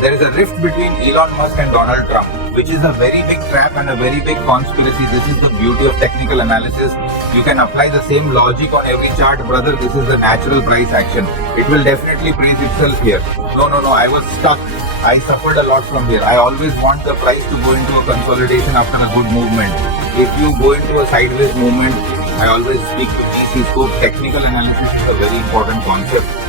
There is a rift between Elon Musk and Donald Trump, which is a very big trap and a very big conspiracy. This is the beauty of technical analysis. You can apply the same logic on every chart, brother. This is the natural price action. It will definitely praise itself here. No, I was stuck. I suffered a lot from here. I always want the price to go into a consolidation after a good movement. If you go into a sideways movement, I always speak to DC scope. Technical analysis is a very important concept.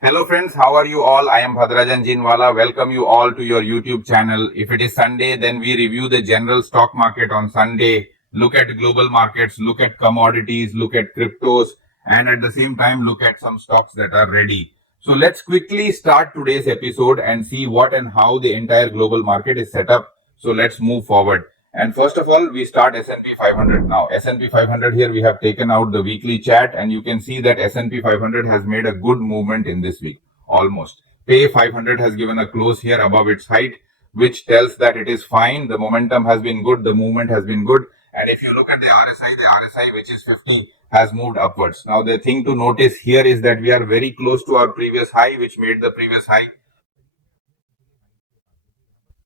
Hello friends, how are you all? I am Bharat Jhunjhunwala. Welcome you all to your YouTube channel. If it is Sunday, then we review the general stock market on Sunday, look at global markets, look at commodities, look at cryptos, and at the same time look at some stocks that are ready. So let's quickly start today's episode and see what and how the entire global market is set up. So let's move forward. And first of all, we start S&P 500 now. S&P 500 here, we have taken out the weekly chart and you can see that S&P 500 has made a good movement in this week, almost. Pay 500 has given a close here above its height, which tells that it is fine. The momentum has been good, the movement has been good. And if you look at the RSI, which is 50, has moved upwards. Now the thing to notice here is that we are very close to our previous high, which made the previous high.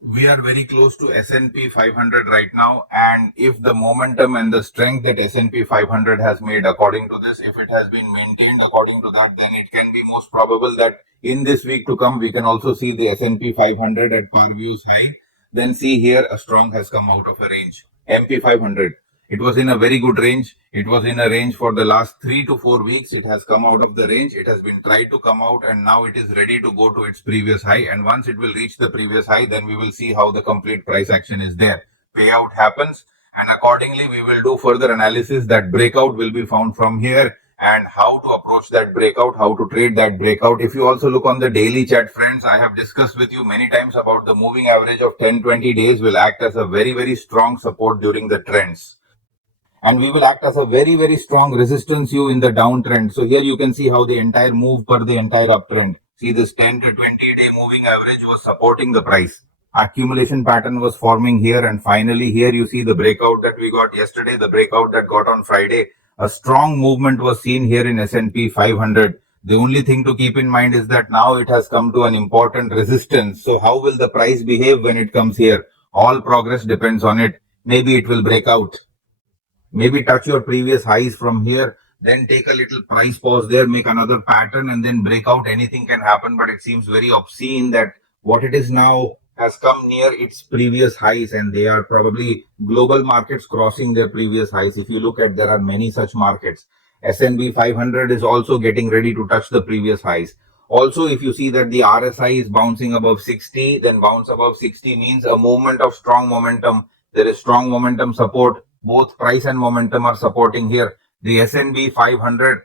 We are very close to S&P 500 right now, and if the momentum and the strength that S&P 500 has made according to this, if it has been maintained according to that, then it can be most probable that in this week to come, we can also see the S&P 500 at Parview's high. Then see here, a strong has come out of a range. MP 500. It was in a very good range. It was in a range for the last 3 to 4 weeks. It has come out of the range. It has been tried to come out and now it is ready to go to its previous high. And once it will reach the previous high, then we will see how the complete price action is there. Payout happens and accordingly we will do further analysis that breakout will be found from here and how to approach that breakout, how to trade that breakout. If you also look on the daily chart, friends, I have discussed with you many times about the moving average of 10-20 days will act as a very, very strong support during the trends. And we will act as a very, very strong resistance in the downtrend. So here you can see how the entire move per the entire uptrend. See this 10 to 20 day moving average was supporting the price. Accumulation pattern was forming here and finally here you see the breakout that we got yesterday, the breakout that got on Friday. A strong movement was seen here in S&P 500. The only thing to keep in mind is that now it has come to an important resistance. So how will the price behave when it comes here? All progress depends on it. Maybe it will break out. Maybe touch your previous highs from here, then take a little price pause there, make another pattern and then break out. Anything can happen, but it seems very obscene that what it is now has come near its previous highs and they are probably global markets crossing their previous highs. If you look at, there are many such markets. S&P 500 is also getting ready to touch the previous highs. Also, if you see that the RSI is bouncing above 60, then bounce above 60 means a movement of strong momentum. There is strong momentum support. Both price and momentum are supporting here the S&P 500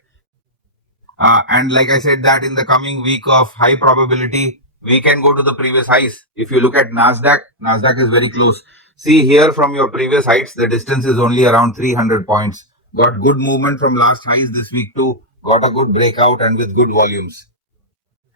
and like I said that in the coming week of high probability we can go to the previous highs. If you look at NASDAQ is very close. See here from your previous heights the distance is only around 300 points. Got good movement from last highs this week too. Got a good breakout and with good volumes.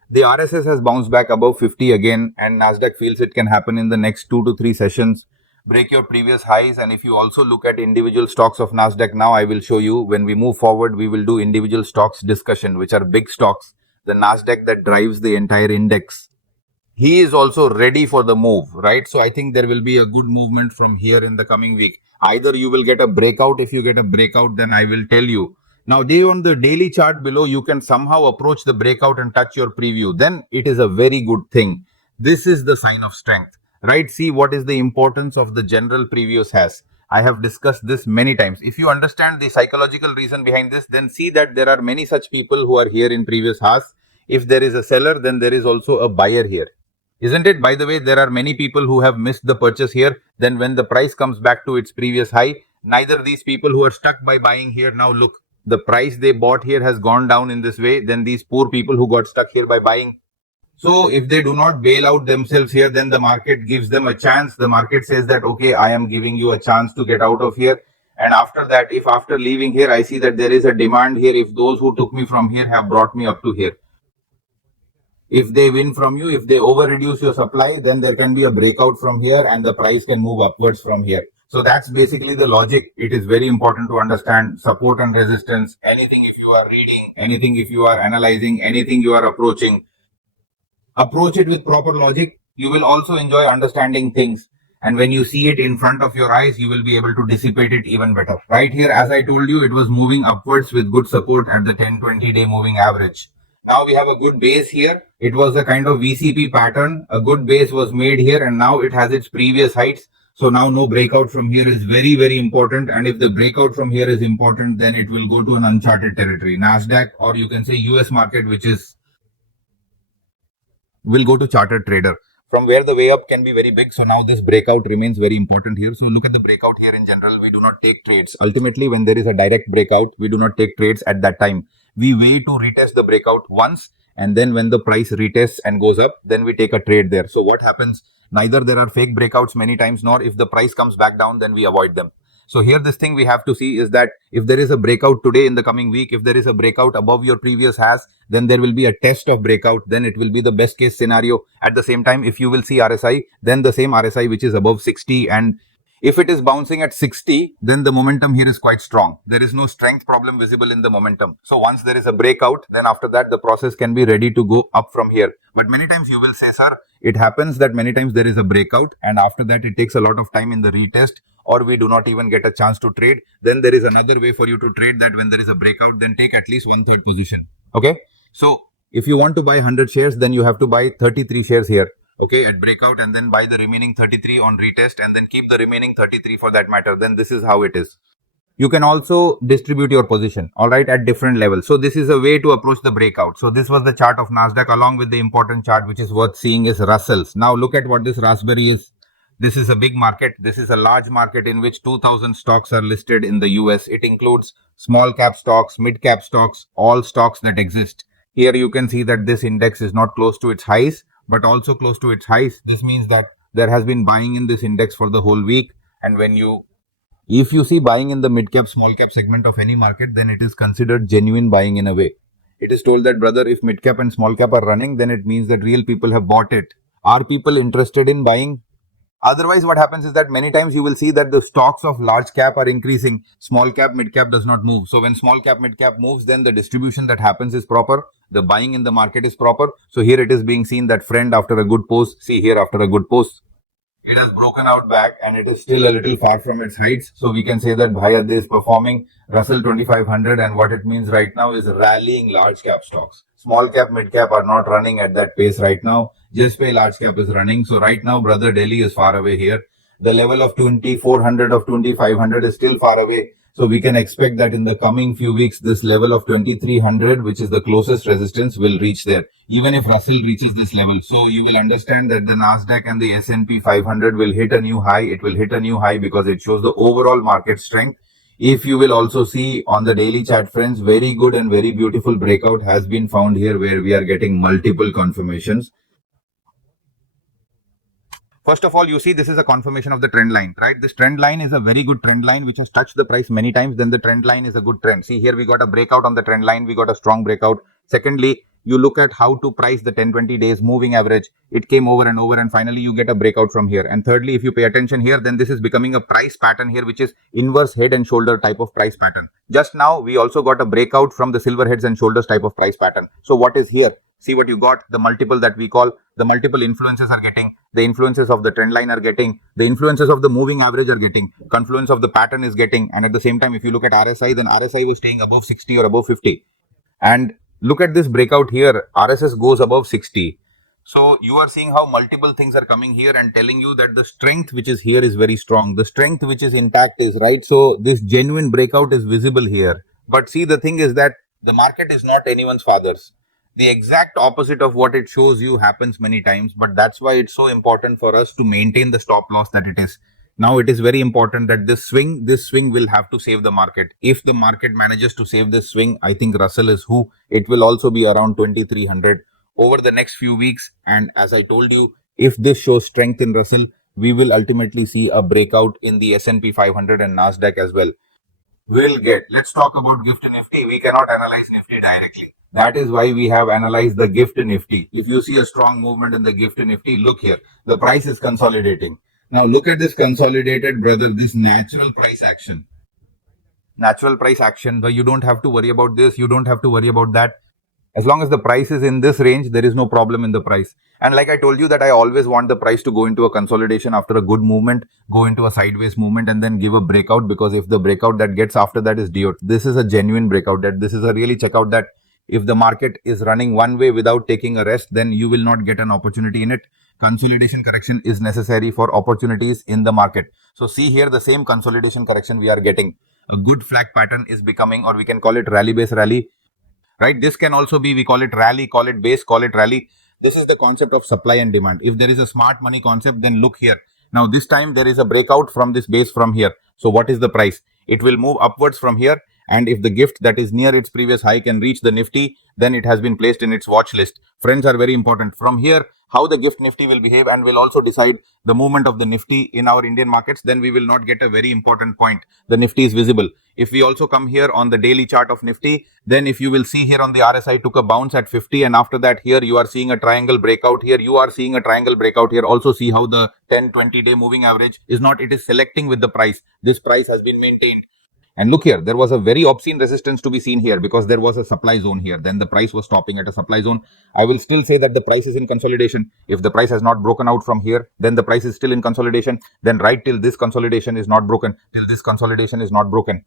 The RSS has bounced back above 50 again and NASDAQ feels it can happen in the next 2 to 3 sessions. Break your previous highs, and if you also look at individual stocks of NASDAQ now, I will show you when we move forward, we will do individual stocks discussion, which are big stocks, the NASDAQ that drives the entire index. He is also ready for the move, right? So I think there will be a good movement from here in the coming week. Either you will get a breakout. If you get a breakout, then I will tell you. Now, on the daily chart below, you can somehow approach the breakout and touch your preview. Then it is a very good thing. This is the sign of strength. Right, see what is the importance of the general previous has. I have discussed this many times. If you understand the psychological reason behind this, then see that there are many such people who are here in previous has. If there is a seller, then there is also a buyer here. Isn't it? By the way, there are many people who have missed the purchase here. Then when the price comes back to its previous high, neither these people who are stuck by buying here now look, the price they bought here has gone down in this way. Then these poor people who got stuck here by buying. So if they do not bail out themselves here, then the market gives them a chance. The market says that, okay, I am giving you a chance to get out of here. And after that, if after leaving here, I see that there is a demand here, if those who took me from here have brought me up to here. If they win from you, if they over reduce your supply, then there can be a breakout from here and the price can move upwards from here. So that's basically the logic. It is very important to understand support and resistance. Anything if you are reading, anything if you are analyzing, anything you are approaching, approach it with proper logic. You will also enjoy understanding things. And when you see it in front of your eyes, you will be able to dissipate it even better. Right here, as I told you, it was moving upwards with good support at the 10-20 day moving average. Now we have a good base here. It was a kind of VCP pattern. A good base was made here and now it has its previous heights. So now no breakout from here is very, very important. And if the breakout from here is important, then it will go to an uncharted territory. NASDAQ, or you can say US market, which is will go to chartered trader, from where the way up can be very big. So now this breakout remains very important here. So look at the breakout here. In general, we do not take trades. Ultimately, when there is a direct breakout, we do not take trades at that time. We wait to retest the breakout once, and then when the price retests and goes up, then we take a trade there. So what happens? Neither there are fake breakouts many times, nor if the price comes back down, then we avoid them. So here this thing we have to see is that if there is a breakout today in the coming week, if there is a breakout above your previous highs, then there will be a test of breakout. Then it will be the best case scenario. At the same time, if you will see RSI, then the same RSI which is above 60, and if it is bouncing at 60, then the momentum here is quite strong. There is no strength problem visible in the momentum. So once there is a breakout, then after that the process can be ready to go up from here. But many times you will say, sir, it happens that many times there is a breakout and after that it takes a lot of time in the retest, or we do not even get a chance to trade. Then there is another way for you to trade, that when there is a breakout, then take at least 1/3 position. Okay. So if you want to buy 100 shares, then you have to buy 33 shares here. Okay, at breakout, and then buy the remaining 33 on retest, and then keep the remaining 33 for that matter. Then this is how it is. You can also distribute your position, all right, at different levels. So this is a way to approach the breakout. So this was the chart of NASDAQ, along with the important chart which is worth seeing is Russell's. Now look at what this raspberry is. This is a big market. This is a large market in which 2000 stocks are listed in the US. It includes small cap stocks, mid cap stocks, all stocks that exist. Here you can see that this index is not close to its highs, but also close to its highs. This means that there has been buying in this index for the whole week. And if you see buying in the mid cap, small cap segment of any market, then it is considered genuine buying in a way. It is told that, brother, if mid cap and small cap are running, then it means that real people have bought it. Are people interested in buying? Otherwise, what happens is that many times you will see that the stocks of large cap are increasing. Small cap, mid cap does not move. So when small cap, mid cap moves, then the distribution that happens is proper. The buying in the market is proper. So here it is being seen that friend after a good post. See here after a good post, it has broken out back and it is still a little far from its heights. So we can say that Bharat is performing Russell 2500, and what it means right now is rallying large cap stocks. Small cap, mid cap are not running at that pace right now. Just pay large cap is running. So right now, brother, Delhi is far away here. The level of 2400 of 2500 is still far away. So we can expect that in the coming few weeks, this level of 2300, which is the closest resistance, will reach there. Even if Russell reaches this level. So you will understand that the NASDAQ and the S&P 500 will hit a new high. It will hit a new high because it shows the overall market strength. If you will also see on the daily chart, friends, very good and very beautiful breakout has been found here where we are getting multiple confirmations. First of all, you see this is a confirmation of the trend line, right? This trend line is a very good trend line which has touched the price many times. Then the trend line is a good trend. See here we got a breakout on the trend line. We got a strong breakout. Secondly, you look at how to price the 10-20 days moving average. It came over and over and finally you get a breakout from here. And thirdly, if you pay attention here, then this is becoming a price pattern here, which is inverse head and shoulder type of price pattern. Just now, we also got a breakout from the silver heads and shoulders type of price pattern. So what is here? See what you got, the multiple that we call, the multiple influences are getting, the influences of the trend line are getting, the influences of the moving average are getting, confluence of the pattern is getting, and at the same time, if you look at RSI, then RSI was staying above 60 or above 50. And look at this breakout here, RSS goes above 60. So you are seeing how multiple things are coming here and telling you that the strength which is here is very strong. The strength which is intact is right. So this genuine breakout is visible here. But see, the thing is that the market is not anyone's father's. The exact opposite of what it shows you happens many times, but that's why it's so important for us to maintain the stop loss that it is. Now it is very important that this swing will have to save the market. If the market manages to save this swing, I think Russell is who. It will also be around 2300 over the next few weeks. And as I told you, if this shows strength in Russell, we will ultimately see a breakout in the S&P 500 and NASDAQ as well. Let's talk about Gift Nifty. We cannot analyze Nifty directly. That is why we have analyzed the Gift Nifty. If you see a strong movement in the Gift Nifty, look here. The price is consolidating. Now look at this consolidated, brother, this natural price action. Natural price action, but you don't have to worry about this, you don't have to worry about that. As long as the price is in this range, there is no problem in the price. And like I told you that I always want the price to go into a consolidation after a good movement, go into a sideways movement and then give a breakout, because if the breakout that gets after that is due, this is a genuine breakout, that this is a really check out that if the market is running one way without taking a rest, then you will not get an opportunity in it. Consolidation correction is necessary for opportunities in the market. So see here, the same consolidation correction we are getting. A good flag pattern is becoming, or we can call it rally base rally. Right? This can also be, we call it rally, call it base, call it rally. This is the concept of supply and demand. If there is a smart money concept, then look here. Now this time there is a breakout from this base from here. So what is the price? It will move upwards from here. And if the gift that is near its previous high can reach the Nifty, then it has been placed in its watch list. Friends are very important. From here, how the gift Nifty will behave and will also decide the movement of the Nifty in our Indian markets, then we will not get a very important point. The Nifty is visible. If we also come here on the daily chart of Nifty, then if you will see here on the RSI took a bounce at 50, and after that here you are seeing a triangle breakout here, you are seeing a triangle breakout here. Also see how the 10-20 day moving average is not, it is selecting with the price. This price has been maintained. And look here, there was a very obscene resistance to be seen here because there was a supply zone here. Then the price was stopping at a supply zone. I will still say that the price is in consolidation. If the price has not broken out from here, then the price is still in consolidation. Then right till this consolidation is not broken, till this consolidation is not broken,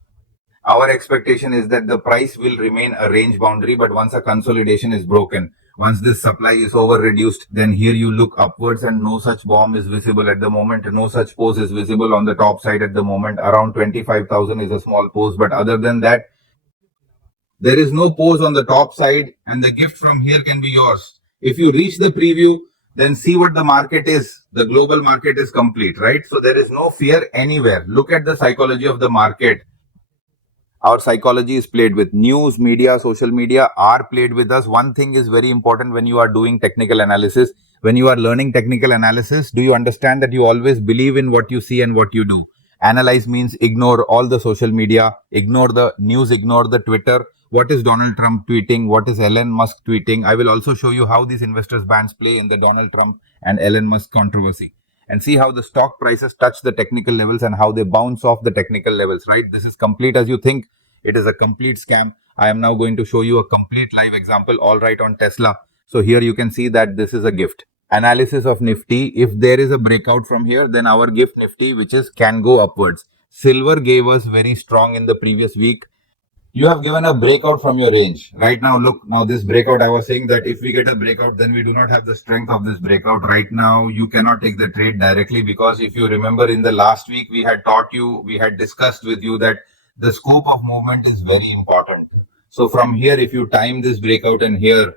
our expectation is that the price will remain a range boundary. But once a consolidation is broken, once this supply is over reduced, then here you look upwards and no such bomb is visible at the moment. No such pose is visible on the top side at the moment. Around 25,000 is a small pose. But other than that, there is no pose on the top side, and the gift from here can be yours. If you reach the preview, then see what the market is. The global market is complete, right? So there is no fear anywhere. Look at the psychology of the market. Our psychology is played with. News, media, social media are played with us. One thing is very important when you are doing technical analysis. When you are learning technical analysis, do you understand that you always believe in what you see and what you do? Analyze means ignore all the social media, ignore the news, ignore the Twitter. What is Donald Trump tweeting? What is Elon Musk tweeting? I will also show you how these investors' bands play in the Donald Trump and Elon Musk controversy. And see how the stock prices touch the technical levels and how they bounce off the technical levels, right? This is complete as you think. It is a complete scam. I am now going to show you a complete live example, all right, on Tesla. So here you can see that this is a gift. Analysis of Nifty. If there is a breakout from here, then our gift Nifty, which is can go upwards. Silver gave us very strong in the previous week. You have given a breakout from your range. Right now, look, now this breakout, I was saying that if we get a breakout, then we do not have the strength of this breakout. Right now, you cannot take the trade directly, because if you remember in the last week, we had taught you, we had discussed with you that the scope of movement is very important. So from here, if you time this breakout and here,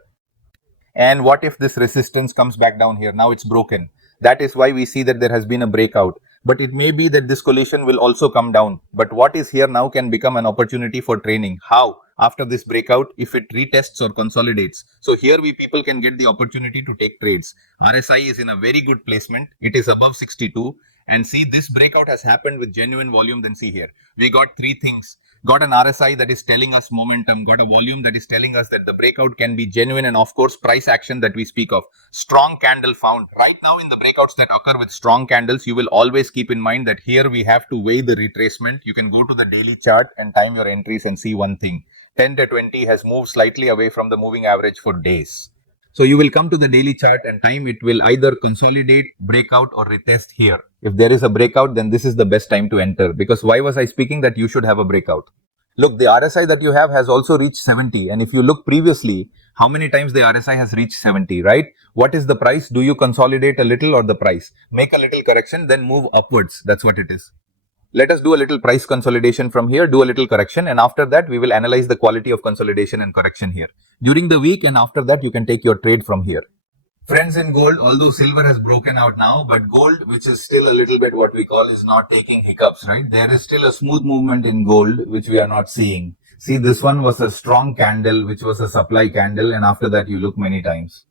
and what if this resistance comes back down here? Now it's broken. That is why we see that there has been a breakout. But it may be that this collision will also come down. But what is here now can become an opportunity for training. How? After this breakout, if it retests or consolidates. So here we people can get the opportunity to take trades. RSI is in a very good placement. It is above 62. And see, this breakout has happened with genuine volume. Then see here, we got three things. Got an RSI that is telling us momentum, got a volume that is telling us that the breakout can be genuine, and of course price action that we speak of. Strong candle found. Right now in the breakouts that occur with strong candles, you will always keep in mind that here we have to weigh the retracement. You can go to the daily chart and time your entries and see one thing. 10 to 20 has moved slightly away from the moving average for days. So you will come to the daily chart and time it will either consolidate, breakout or retest here. If there is a breakout, then this is the best time to enter. Because why was I speaking that you should have a breakout? Look, the RSI that you have has also reached 70. And if you look previously, how many times the RSI has reached 70, right? What is the price? Do you consolidate a little or the price? Make a little correction, then move upwards. That's what it is. Let us do a little price consolidation from here, do a little correction, and after that, we will analyze the quality of consolidation and correction here during the week, and after that, you can take your trade from here. Friends, in gold, although silver has broken out now, but gold, which is still a little bit what we call, is not taking hiccups, right? There is still a smooth movement in gold, which we are not seeing. See, this one was a strong candle, which was a supply candle, and after that, you look many times.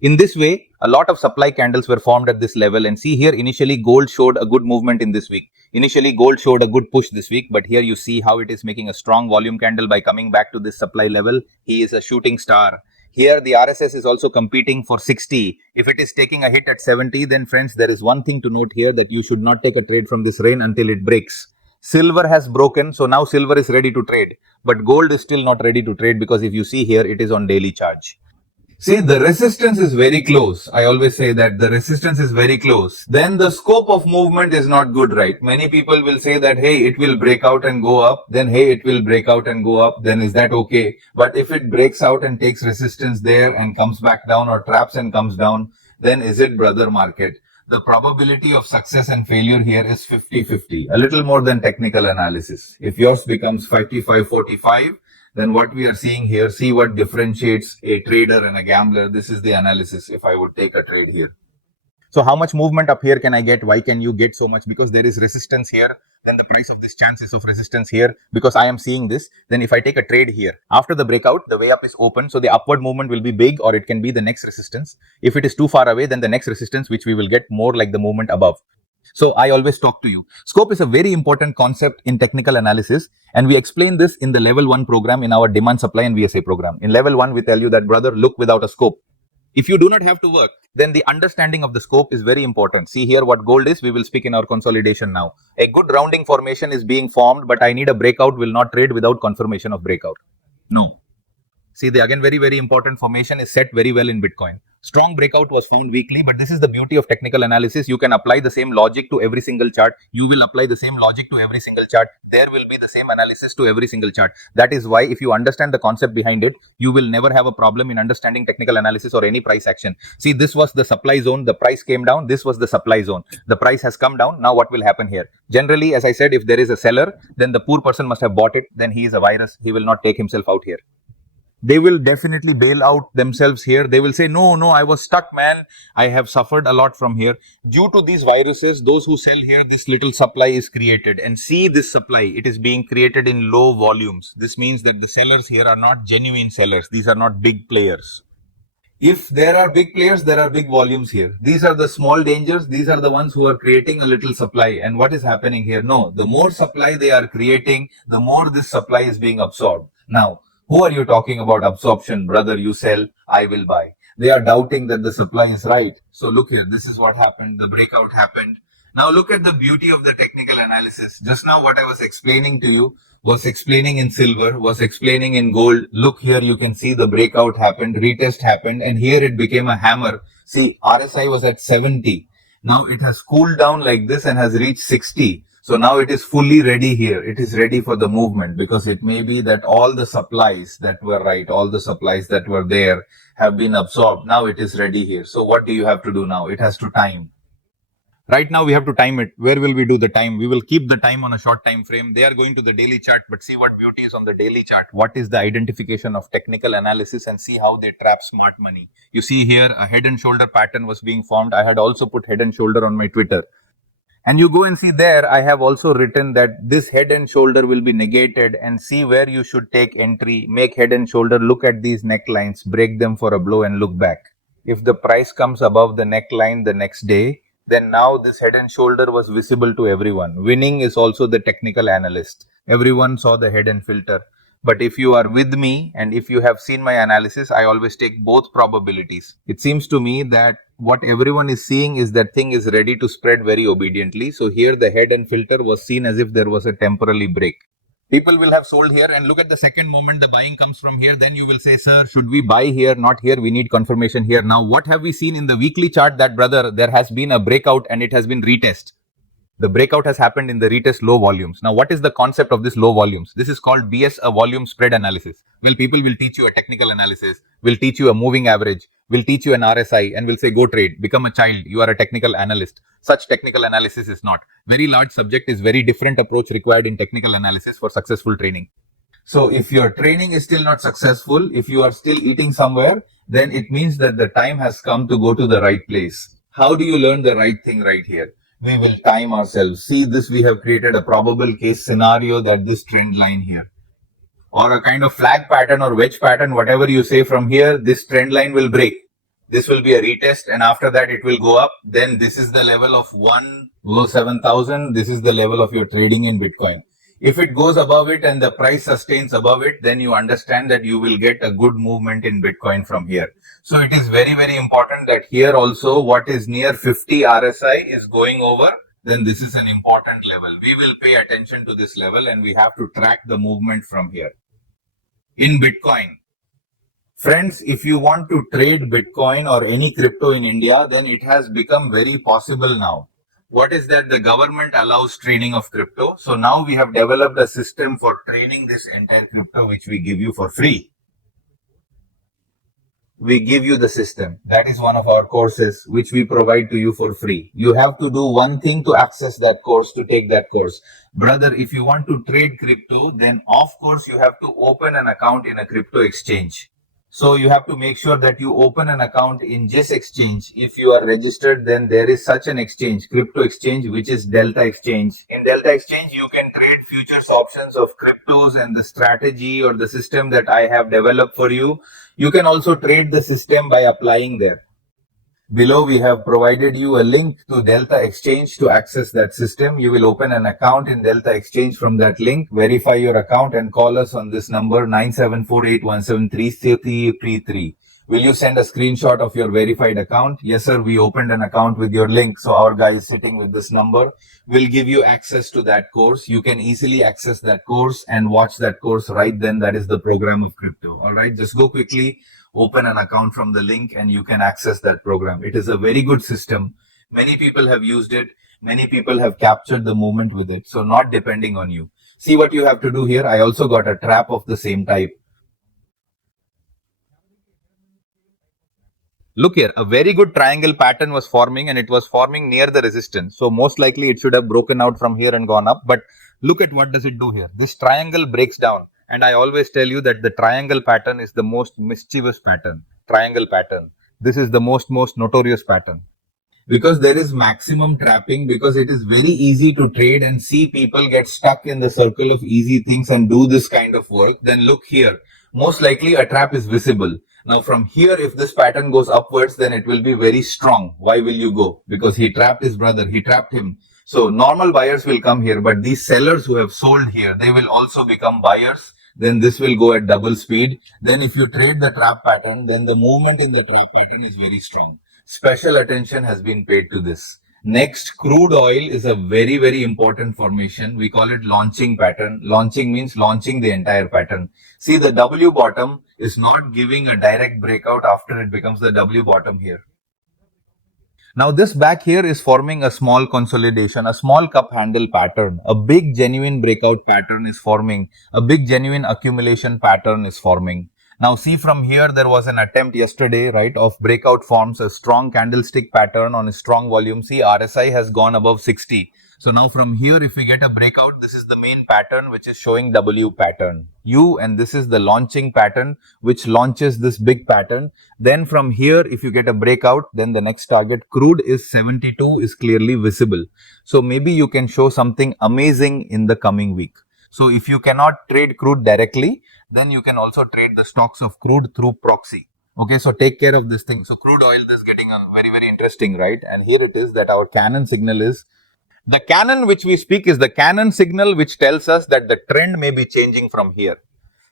In this way, a lot of supply candles were formed at this level, and see here, initially gold showed a good movement in this week. Initially gold showed a good push this week, but here you see how it is making a strong volume candle by coming back to this supply level. He is a shooting star. Here the RSS is also competing for 60. If it is taking a hit at 70, then friends, there is one thing to note here, that you should not take a trade from this range until it breaks. Silver has broken, so now silver is ready to trade. But gold is still not ready to trade, because if you see here, it is on daily charge. See, the resistance is very close. I always say that the resistance is very close. Then the scope of movement is not good, right? Many people will say that, hey, it will break out and go up. Then, hey, it will break out and go up. Then is that okay? But if it breaks out and takes resistance there and comes back down, or traps and comes down, then is it brother market? The probability of success and failure here is 50-50, a little more than technical analysis. If yours becomes 55-45, then what we are seeing here, see what differentiates a trader and a gambler. This is the analysis if I would take a trade here. So how much movement up here can I get? Why can you get so much? Because there is resistance here. Then the price of this chances of resistance here, because I am seeing this. Then if I take a trade here, after the breakout, the way up is open. So the upward movement will be big, or it can be the next resistance. If it is too far away, then the next resistance, which we will get more like the movement above. So I always talk to you. Scope is a very important concept in technical analysis, and we explain this in the level 1 program in our demand supply and VSA program. In level 1, we tell you that, brother, look without a scope. If you do not have to work, then the understanding of the scope is very important. See here what gold is. We will speak in our consolidation now. A good rounding formation is being formed, but I need a breakout. Will not trade without confirmation of breakout. No. See, the again very, very important formation is set very well in Bitcoin. Strong breakout was found weekly, but this is the beauty of technical analysis. You can apply the same logic to every single chart. You will apply the same logic to every single chart. There will be the same analysis to every single chart. That is why if you understand the concept behind it, you will never have a problem in understanding technical analysis or any price action. See, this was the supply zone. The price came down. This was the supply zone. The price has come down. Now what will happen here? Generally, as I said, if there is a seller, then the poor person must have bought it. Then he is a virus. He will not take himself out here. They will definitely bail out themselves here. They will say, no, I was stuck, man. I have suffered a lot from here. Due to these viruses, those who sell here, this little supply is created. And see this supply, it is being created in low volumes. This means that the sellers here are not genuine sellers. These are not big players. If there are big players, there are big volumes here. These are the small dangers. These are the ones who are creating a little supply. And what is happening here? No, the more supply they are creating, the more this supply is being absorbed. Now, who are you talking about absorption? Brother, you sell, I will buy. They are doubting that the supply is right. So look here, this is what happened. The breakout happened. Now look at the beauty of the technical analysis. Just now what I was explaining to you was explaining in silver, was explaining in gold. Look here, you can see the breakout happened, retest happened, and here it became a hammer. See, RSI was at 70. Now it has cooled down like this and has reached 60. So now it is fully ready here. It is ready for the movement, because it may be that all the supplies that were right, all the supplies that were there have been absorbed. Now it is ready here. So what do you have to do now? It has to time. Right now we have to time it. Where will we do the time? We will keep the time on a short time frame. They are going to the daily chart, but see what beauty is on the daily chart. What is the identification of technical analysis, and see how they trap smart money. You see here a head and shoulder pattern was being formed. I had also put head and shoulder on my Twitter. And you go and see there, I have also written that this head and shoulder will be negated, and see where you should take entry, make head and shoulder, look at these necklines, break them for a blow and look back. If the price comes above the neckline the next day, then now this head and shoulder was visible to everyone. Winning is also the technical analyst. Everyone saw the head and filter. But if you are with me and if you have seen my analysis, I always take both probabilities. It seems to me that what everyone is seeing is that thing is ready to spread very obediently. So here the head and filter was seen as if there was a temporary break. People will have sold here, and look at the second moment the buying comes from here. Then you will say, sir, should we buy here? Not here. We need confirmation here. Now, what have we seen in the weekly chart? That, brother, there has been a breakout and it has been retest. The breakout has happened in the retest low volumes. Now, what is the concept of this low volumes? This is called BS, a volume spread analysis. Well, people will teach you a technical analysis, will teach you a moving average, will teach you an RSI, and will say, go trade, become a child. You are a technical analyst. Such technical analysis is not. Very large subject is very different approach required in technical analysis for successful training. So if your training is still not successful, if you are still eating somewhere, then it means that the time has come to go to the right place. How do you learn the right thing right here? We will time ourselves. See this, we have created a probable case scenario that this trend line here, or a kind of flag pattern or wedge pattern, whatever you say, from here, this trend line will break. This will be a retest, and after that it will go up. Then this is the level of 107,000. This is the level of your trading in Bitcoin. If it goes above it and the price sustains above it, then you understand that you will get a good movement in Bitcoin from here. So it is very, very important that here also what is near 50 RSI is going over, then this is an important level. We will pay attention to this level and we have to track the movement from here. In Bitcoin, friends, if you want to trade Bitcoin or any crypto in India, then it has become very possible now. What is that? The government allows trading of crypto. So now we have developed a system for trading this entire crypto, which we give you for free. We give you the system. That is one of our courses, which we provide to you for free. You have to do one thing to access that course, to take that course. Brother, if you want to trade crypto, then of course you have to open an account in a crypto exchange. So you have to make sure that you open an account in this exchange. If you are registered, then there is such an exchange, crypto exchange, which is Delta Exchange. In Delta Exchange, you can trade futures options of cryptos and the strategy or the system that I have developed for you. You can also trade the system by applying there. Below, we have provided you a link to Delta Exchange to access that system. You will open an account in Delta Exchange from that link, verify your account and call us on this number 9748173333. Will you send a screenshot of your verified account? Yes, sir, we opened an account with your link. So our guy is sitting with this number. Will give you access to that course. You can easily access that course and watch that course right then. That is the program of crypto. All right, just go quickly. Open an account from the link and you can access that program. It is a very good system. Many people have used it. Many people have captured the movement with it. So not depending on you. See what you have to do here. I also got a trap of the same type. Look here, a very good triangle pattern was forming and it was forming near the resistance. So most likely it should have broken out from here and gone up. But look at what does it do here. This triangle breaks down. And I always tell you that the triangle pattern is the most mischievous pattern. Triangle pattern. This is the most notorious pattern. Because there is maximum trapping, because it is very easy to trade and see people get stuck in the circle of easy things and do this kind of work. Then look here. Most likely a trap is visible. Now from here, if this pattern goes upwards, then it will be very strong. Why will you go? Because he trapped his brother. He trapped him. So normal buyers will come here, but these sellers who have sold here, they will also become buyers. Then this will go at double speed. Then if you trade the trap pattern, then the movement in the trap pattern is very strong. Special attention has been paid to this. Next, crude oil is a very, very important formation. We call it launching pattern. Launching means launching the entire pattern. See, the W bottom is not giving a direct breakout after it becomes the W bottom here. Now this back here is forming a small consolidation, a small cup handle pattern. A big genuine breakout pattern is forming. A big genuine accumulation pattern is forming. Now see, from here there was an attempt yesterday, right, of breakout forms, a strong candlestick pattern on a strong volume. See, RSI has gone above 60. So now from here, if we get a breakout, this is the main pattern which is showing W pattern. And this is the launching pattern which launches this big pattern. Then from here, if you get a breakout, then the next target, crude is 72, is clearly visible. So maybe you can show something amazing in the coming week. So if you cannot trade crude directly, then you can also trade the stocks of crude through proxy. Okay, so take care of this thing. So crude oil is getting very, very interesting, right? And here it is that our Cannon signal is. The Cannon which we speak is the Cannon signal which tells us that the trend may be changing from here.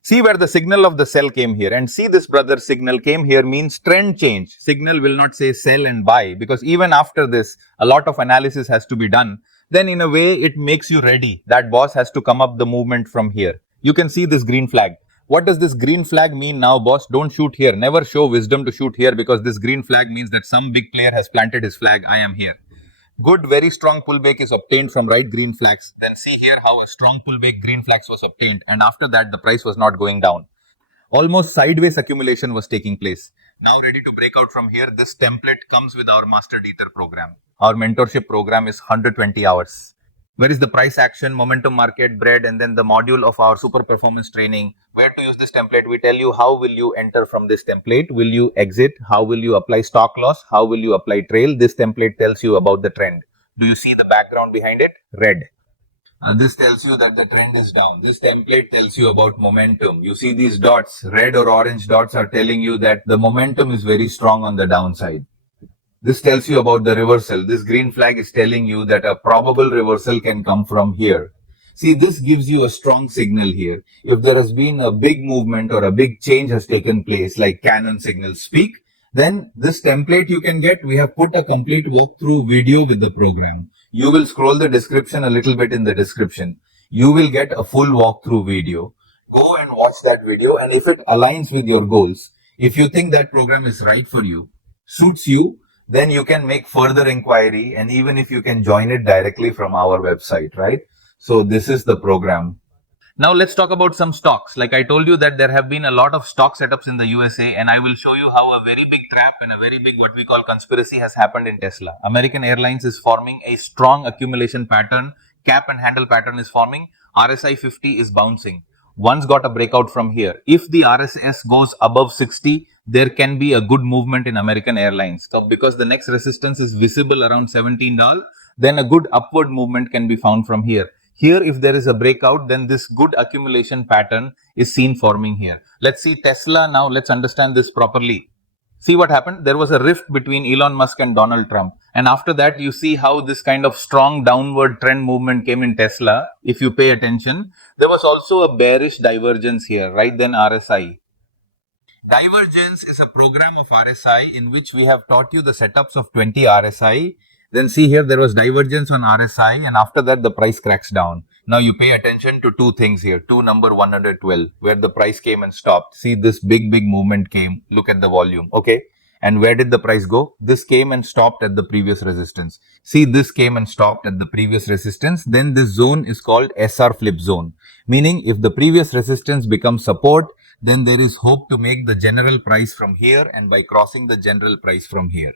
See where the signal of the sell came here, and see this brother signal came here means trend change. Signal will not say sell and buy, because even after this, a lot of analysis has to be done. Then in a way, it makes you ready. That boss has to come up the movement from here. You can see this green flag. What does this green flag mean now, boss? Don't shoot here. Never show wisdom to shoot here, because this green flag means that some big player has planted his flag. I am here. Good, very strong pullback is obtained from right green flags. Then see here how a strong pullback green flags was obtained. And after that, the price was not going down. Almost sideways accumulation was taking place. Now ready to break out from here. This template comes with our Master Ether program. Our mentorship program is 120 hours. Where is the price action, momentum market, bread, and then the module of our super performance training. Where to use this template? We tell you how will you enter from this template. Will you exit? How will you apply stop loss? How will you apply trail? This template tells you about the trend. Do you see the background behind it? Red. This tells you that the trend is down. This template tells you about momentum. You see these dots, red or orange dots are telling you that the momentum is very strong on the downside. This tells you about the reversal. This green flag is telling you that a probable reversal can come from here. See, this gives you a strong signal here. If there has been a big movement or a big change has taken place, like Canon signals speak, then this template you can get. We have put a complete walkthrough video with the program. You will scroll the description a little bit in the description. You will get a full walkthrough video. Go and watch that video, and if it aligns with your goals, if you think that program is right for you, suits you, then you can make further inquiry, and even if you can join it directly from our website, right? So this is the program. Now let's talk about some stocks. Like I told you that there have been a lot of stock setups in the USA, and I will show you how a very big trap and a very big what we call conspiracy has happened in Tesla. American Airlines is forming a strong accumulation pattern. Cap and handle pattern is forming. RSI 50 is bouncing. One's got a breakout from here. If the RSS goes above 60, there can be a good movement in American Airlines. So because the next resistance is visible around $17, then a good upward movement can be found from here. Here, if there is a breakout, then this good accumulation pattern is seen forming here. Let's see Tesla now. Let's understand this properly. See what happened? There was a rift between Elon Musk and Donald Trump. And after that, you see how this kind of strong downward trend movement came in Tesla. If you pay attention, there was also a bearish divergence here, right? Then RSI. Divergence is a program of RSI in which we have taught you the setups of 20 RSI. Then see here, there was divergence on RSI, and after that, the price cracks down. Now you pay attention to two things here. Two number 112, where the price came and stopped. See, this big movement came. Look at the volume. Okay. And where did the price go? This came and stopped at the previous resistance. See, this came and stopped at the previous resistance. Then this zone is called SR flip zone. Meaning, if the previous resistance becomes support, then there is hope to make the general price from here and by crossing the general price from here.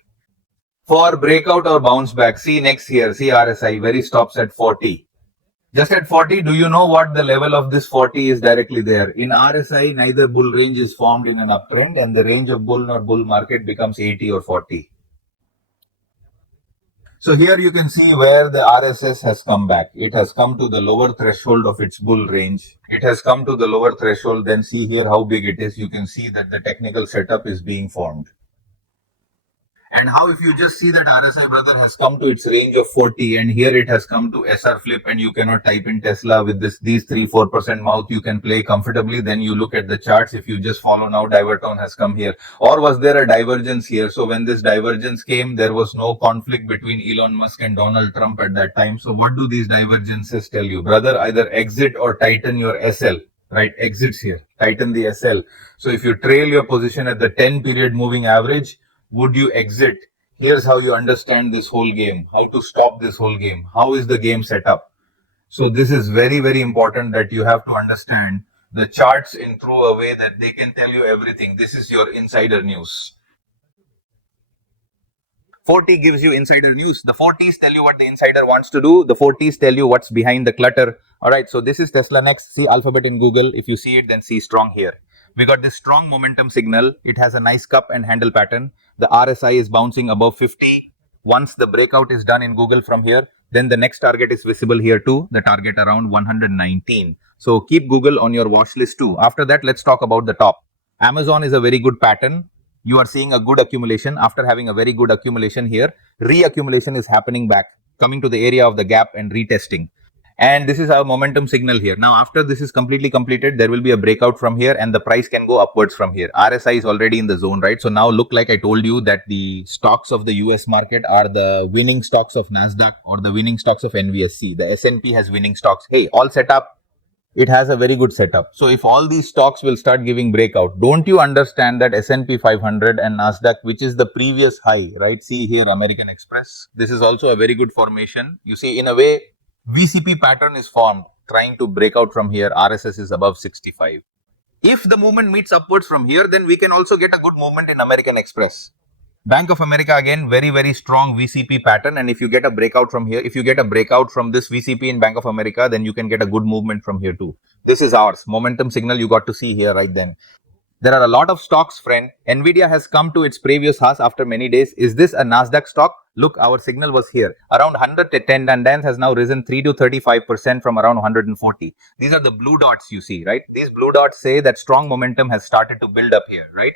For breakout or bounce back, see next here, see RSI, where it stops at 40. Just at 40, do you know what the level of this 40 is directly there? In RSI, neither bull range is formed in an uptrend, and the range of bull or bull market becomes 80 or 40. So here you can see where the RSS has come back. It has come to the lower threshold of its bull range. It has come to the lower threshold. Then see here how big it is. You can see that the technical setup is being formed. And how if you just see that RSI brother has come to its range of 40 and here it has come to SR flip and you cannot type in Tesla with these 3-4% mouth, you can play comfortably. Then you look at the charts. If you just follow now, divertone has come here. Or was there a divergence here? So when this divergence came, there was no conflict between Elon Musk and Donald Trump at that time. So what do these divergences tell you? Brother, either exit or tighten your SL. Right, exits here, tighten the SL. So if you trail your position at the 10 period moving average, would you exit? Here's how you understand this whole game, how to stop this whole game. How is the game set up? So this is very, very important that you have to understand the charts in through a way that they can tell you everything. This is your insider news. 40 gives you insider news. The 40s tell you what the insider wants to do. The 40s tell you what's behind the clutter. All right, so this is Tesla next. See Alphabet in Google. If you see it, then see strong here. We got this strong momentum signal. It has a nice cup and handle pattern. The RSI is bouncing above 50. Once the breakout is done in Google from here, then the next target is visible here too. The target around 119. So keep Google on your watch list too. After that, let's talk about the top. Amazon is a very good pattern. You are seeing a good accumulation. After having a very good accumulation here, reaccumulation is happening back, coming to the area of the gap and retesting. And this is our momentum signal here. Now, after this is completely completed, there will be a breakout from here and the price can go upwards from here. RSI is already in the zone, right? So now look like I told you that the stocks of the US market are the winning stocks of NASDAQ or the winning stocks of NVSC. The S&P has winning stocks. Hey, all set up. It has a very good setup. So if all these stocks will start giving breakout, don't you understand that S&P 500 and NASDAQ, which is the previous high, right? See here, American Express. This is also a very good formation. You see, in a way, VCP pattern is formed, trying to break out from here. RSS is above 65. If the movement meets upwards from here, then we can also get a good movement in American Express. Bank of America, again, very, very strong VCP pattern. And if you get a breakout from here, if you get a breakout from this VCP in Bank of America, then you can get a good movement from here too. This is ours. Momentum signal you got to see here right then. There are a lot of stocks, friend. Nvidia has come to its previous highs after many days. Is this a NASDAQ stock? Look, our signal was here. Around 110 and then has now risen 3 to 35% from around 140. These are the blue dots you see, right? These blue dots say that strong momentum has started to build up here, right?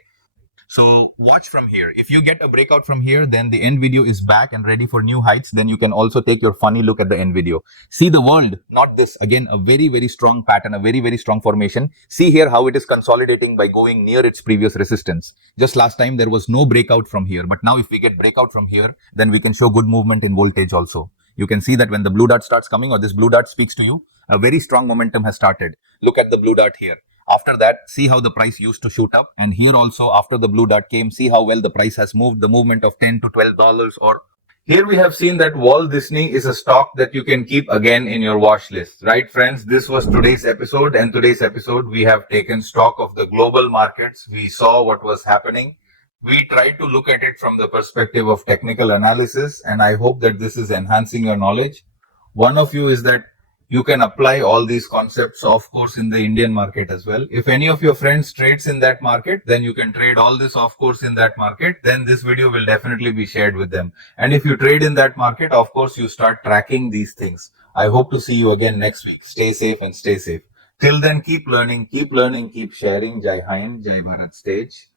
So watch from here. If you get a breakout from here, then the end video is back and ready for new heights. Then you can also take your funny look at the end video. See the world, not this. Again, a very, very strong pattern, a very, very strong formation. See here how it is consolidating by going near its previous resistance. Just last time, there was no breakout from here. But now if we get breakout from here, then we can show good movement in voltage also. You can see that when the blue dot starts coming or this blue dot speaks to you, a very strong momentum has started. Look at the blue dot here. After that, see how the price used to shoot up. And here also, after the blue dot came, see how well the price has moved, the movement of $10 to $12 or here we have seen that Walt Disney is a stock that you can keep again in your watch list, right friends? This was today's episode, and today's episode we have taken stock of the global markets. We saw what was happening. We tried to look at it from the perspective of technical analysis, and I hope that this is enhancing your knowledge. One of you is that you can apply all these concepts, of course, in the Indian market as well. If any of your friends trades in that market, then you can trade all this, of course, in that market. Then this video will definitely be shared with them. And if you trade in that market, of course, you start tracking these things. I hope to see you again next week. Stay safe and stay safe. Till then, keep learning, keep sharing. Jai Hind, Jai Bharat Stage.